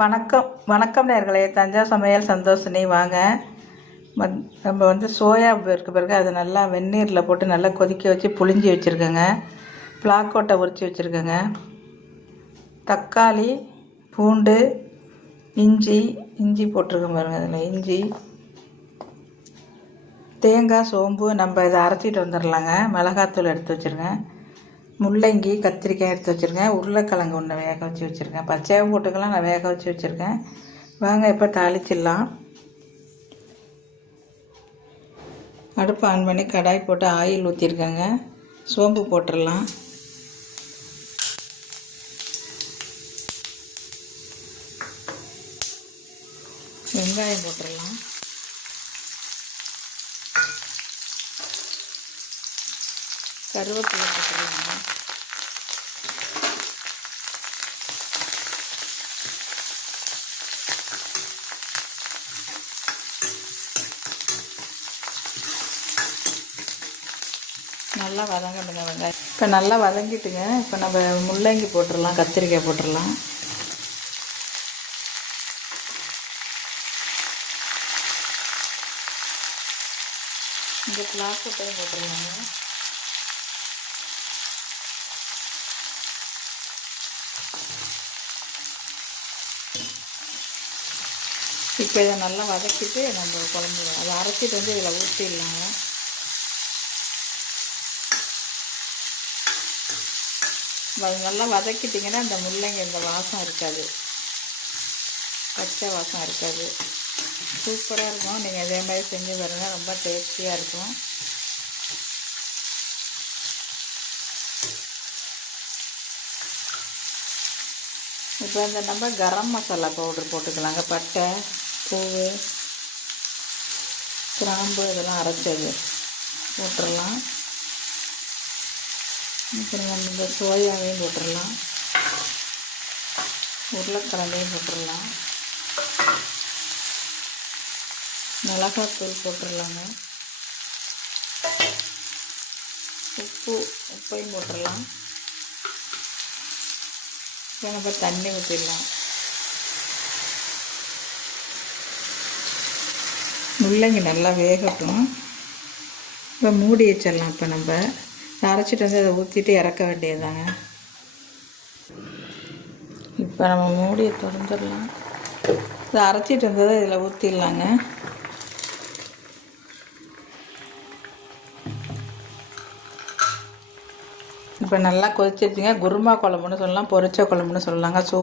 வணக்கம் வணக்கம் நேர்களே. தஞ்சா சமையல் சந்தோஷினி வாங்க. நம்ம வந்து சோயா இருக்கு பிறகு அதை நல்லா வெந்நீரில் போட்டு நல்லா கொதிக்க வச்சு புளிஞ்சி வச்சுருக்கேங்க. பிளாக்கோட்டை உரித்து வச்சுருக்கேங்க. தக்காளி, பூண்டு, இஞ்சி போட்டிருக்கேன் பாருங்கள். அதில் இஞ்சி, தேங்காய், சோம்பு நம்ம இதை அரைச்சிட்டு வந்துடலாங்க. மிளகாத்தூள் எடுத்து வச்சுருக்கேன். முள்ளங்கி, கத்திரிக்காய் எடுத்து வச்சுருக்கேன். உருளைக்கிழங்கு ஒன்று வேக வச்சு வச்சுருக்கேன். பச்சையாகவும் போட்டுக்கலாம், நான் வேக வச்சு வச்சுருக்கேன். வாங்க இப்போ தாளிச்சிடலாம். அடுப்பு ஆன் பண்ணி கடாய் போட்டு ஆயில் ஊற்றிருக்கேங்க. சோம்பு போட்டுடலாம். வெங்காயம் போட்டுடலாம். கருவேப்பிலை போட்டுடலாங்க. நல்லா வதங்கட்டுங்க வெங்காயம். இப்போ நல்லா வதங்கிட்டுங்க. இப்போ நம்ம முள்ளங்கி போட்டுடலாம், கத்திரிக்காய் போட்டுடலாம். இந்த பிளாஸ்டிக்கையும் போட்டுடலாங்க. இப்போ இதை நல்லா வதக்கிட்டு நம்ம குழம்பு அதை அரைச்சிட்டு வந்து இதில் ஊற்றிடலாங்க. நல்லா வதக்கிட்டிங்கன்னா அந்த முள்ளங்கி இந்த வாசம் இருக்காது, பச்சை வாசம் இருக்காது. சூப்பராக இருக்கும். நீங்கள் இதே மாதிரி செஞ்சு பாருங்கள், ரொம்ப டேஸ்டியாக இருக்கும். இப்போ இந்த நம்ம கரம் மசாலா பவுடர் போட்டுக்கலாங்க. பட்டை, பூவு, கிராம்பு இதெல்லாம் அரைச்சது போட்டுடலாம். அப்புறம் நம்ம இந்த சோயாவையும் போட்டுடலாம். உருளைக்கிழங்கையும் போட்டுடலாம். மிளகாத்தூள் போட்டுடலாங்க. உப்பையும் போட்டுடலாம். இப்போ நம்ம தண்ணி ஊற்றிடலாம். முள்ளங்கி நல்லா வேகட்டும். இப்போ மூடி வச்சிடலாம். இப்போ நம்ம அரைச்சிட்டு வந்து அதை ஊற்றிட்டு இறக்க வேண்டியதுதாங்க. இப்போ நம்ம மூடியை திறந்துடலாம். இதை அரைச்சிட்டு வந்ததை இதில் ஊற்றிடலாங்க. இப்போ நல்லா கொதிச்சிருச்சுங்க. குருமா குழம்புன்னு சொல்லலாம், பொரிச்ச குழம்புன்னு சொல்லலாங்க.